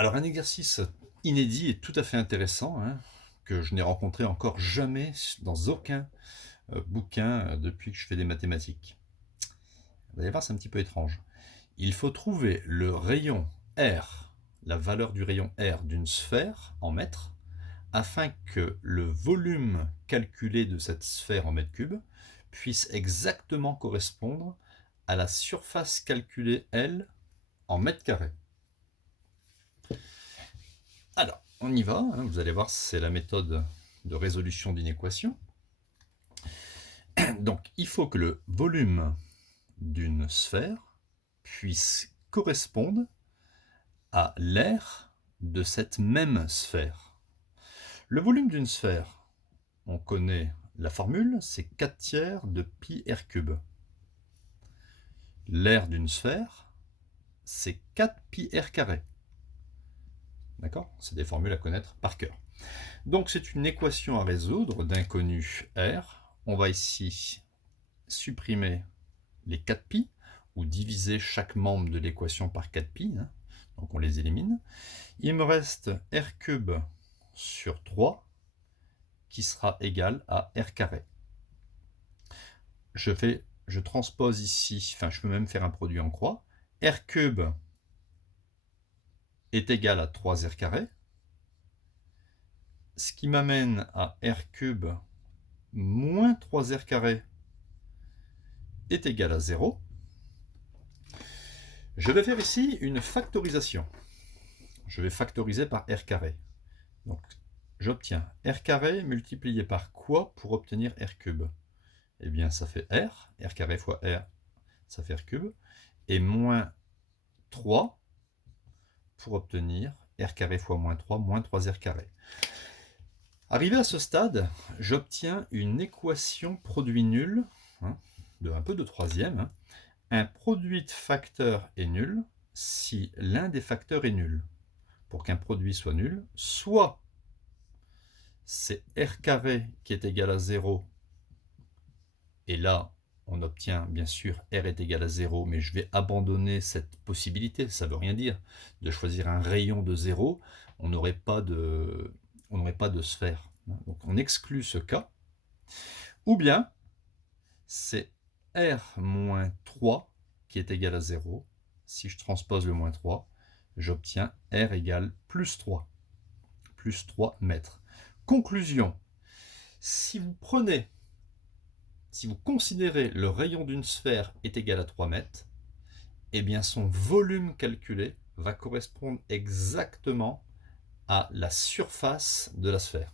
Alors un exercice inédit et tout à fait intéressant, hein, que je n'ai rencontré encore jamais dans aucun, bouquin, depuis que je fais des mathématiques. Vous allez voir, c'est un petit peu étrange. Il faut trouver le rayon R, la valeur du rayon R d'une sphère en mètres, afin que le volume calculé de cette sphère en mètres cubes puisse exactement correspondre à la surface calculée, elle, en mètres carrés. Alors, on y va, hein, vous allez voir, c'est la méthode de résolution d'une équation. Donc, il faut que le volume d'une sphère puisse correspondre à l'aire de cette même sphère. Le volume d'une sphère, on connaît la formule, c'est 4 tiers de pi r cube. L'aire d'une sphère, c'est 4 pi r carré. D'accord? C'est des formules à connaître par cœur. Donc c'est une équation à résoudre d'inconnu r. On va ici supprimer les 4 pi, ou diviser chaque membre de l'équation par 4 pi, hein. Donc on les élimine. Il me reste r cube sur 3 qui sera égal à r carré. Je transpose ici, enfin je peux même faire un produit en croix. R cube est égal à 3r carré, ce qui m'amène à r cube moins 3r carré est égal à 0. Je vais faire ici une factorisation. Je vais factoriser par r carré. Donc j'obtiens r carré multiplié par quoi pour obtenir r cube? Eh bien ça fait r carré fois r, ça fait r cube, et moins 3 pour obtenir r carré fois moins 3, moins 3r carré. Arrivé à ce stade, j'obtiens une équation produit nul, hein, un peu de troisième. Hein. Un produit de facteurs est nul si l'un des facteurs est nul. Pour qu'un produit soit nul, soit c'est r carré qui est égal à 0, et là, on obtient bien sûr r est égal à 0, mais je vais abandonner cette possibilité, ça ne veut rien dire, de choisir un rayon de 0, on n'aurait pas de sphère. Donc on exclut ce cas. Ou bien, c'est r moins 3 qui est égal à 0. Si je transpose le moins 3, j'obtiens r égale plus 3 mètres. Conclusion, si vous considérez le rayon d'une sphère est égal à 3 mètres, eh bien son volume calculé va correspondre exactement à la surface de la sphère.